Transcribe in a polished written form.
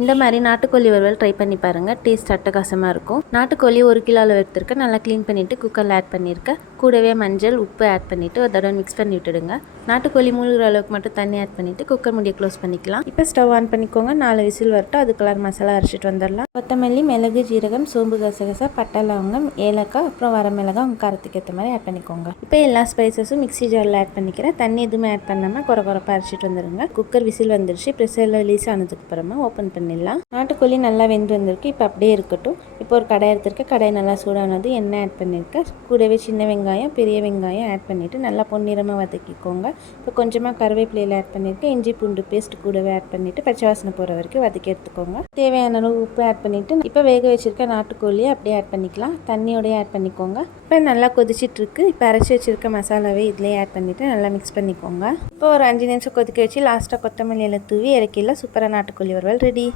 இந்த மாதிரி நாட்டுக்கோழி வறுவல் ட்ரை பண்ணி பாருங்கள். டேஸ்ட் அட்டகாசமாக இருக்கும். நாட்டுக்கோழி 1 கிலோ அளவு எடுத்துருக்கேன். நல்லா க்ளீன் பண்ணிவிட்டு குக்கரில் ஆட் பண்ணியிருக்கேன். கூடவே மஞ்சள் உப்பு ஆட் பண்ணிவிட்டு ஒரு தடவை மிக்ஸ் பண்ணி விட்டுடுங்க. நாட்டுக்கோழி மூழ்கிற அளவுக்கு மட்டும் தண்ணி ஆட் பண்ணிவிட்டு குக்கர் மூடியை க்ளோஸ் பண்ணிக்கலாம். இப்போ ஸ்டவ் ஆன் பண்ணிக்கோங்க. 4 விசில் வரட்டும். அதுக்குள்ளார மசாலா அரைச்சிட்டு வந்துடலாம். கொத்தமல்லி, மிளகு, ஜீரகம், சோம்பு, கசகசா, பட்டை, லவங்கம், ஏலக்காய், அப்புறம் வரமிளகாய் உங்கள் காரத்துக்கு ஏற்ற மாதிரி ஆட் பண்ணிக்கோங்க. இப்போ எல்லா ஸ்பைசஸும் மிக்ஸி ஜாரில் ஆட் பண்ணிக்கிறேன். தண்ணி எதுவுமே ஆட் பண்ணாமல் குறைப்பாக அரைச்சிட்டு வந்துடுங்க. குக்கர் விசில் வந்துருச்சு. ப்ரெஷரில் ரிலீஸ் ஆனதுக்கு அப்புறமா ஓப்பன் பண்ணிடலாம். நாட்டுக்கோழி நல்லா வெந்து வந்திருக்கு. இப்போ அப்படியே இருக்கட்டும். இப்போ ஒரு கடாய் எடுத்துருக்கேன். கடாய் நல்லா சூடானது. எண்ணெய் ஆட் பண்ணியிருக்கேன். கூடவே சின்ன வெங்காயம், பெரிய வெங்காயம் ஆட் பண்ணிவிட்டு நல்லா பொன்னிறமாக வதக்கிக்கோங்க. இப்போ கொஞ்சமாக கருவேப்பிலையில் ஆட் பண்ணியிருக்கேன். இஞ்சி பூண்டு பேஸ்ட் கூடவே ஆட் பண்ணிவிட்டு பச்சை வாசனை போகிற வரைக்கும் வதக்கி எடுத்துக்கோங்க. தேவையான அளவு உப்பு ஆட் பண்ணிவிட்டு இப்போ வேக வச்சுருக்க நாட்டுக்கோழியை அப்படியே ஆட் பண்ணிக்கலாம். தண்ணியோடய ஆட் பண்ணிக்கோங்க. இப்போ நல்லா கொதிச்சிட்ருக்கு. இப்போ அரைச்சி வச்சுருக்க மசாலாவை இதிலே ஆட் பண்ணிவிட்டு நல்லா மிக்ஸ் பண்ணிக்கோங்க. இப்போ ஒரு 5 நிமிஷம் கொதிக்க வச்சு லாஸ்ட்டாக கொத்தமல்லி இலை தூவி இறக்கில சூப்பராக நாட்டுக்கோழி வறுவல் ரெடி.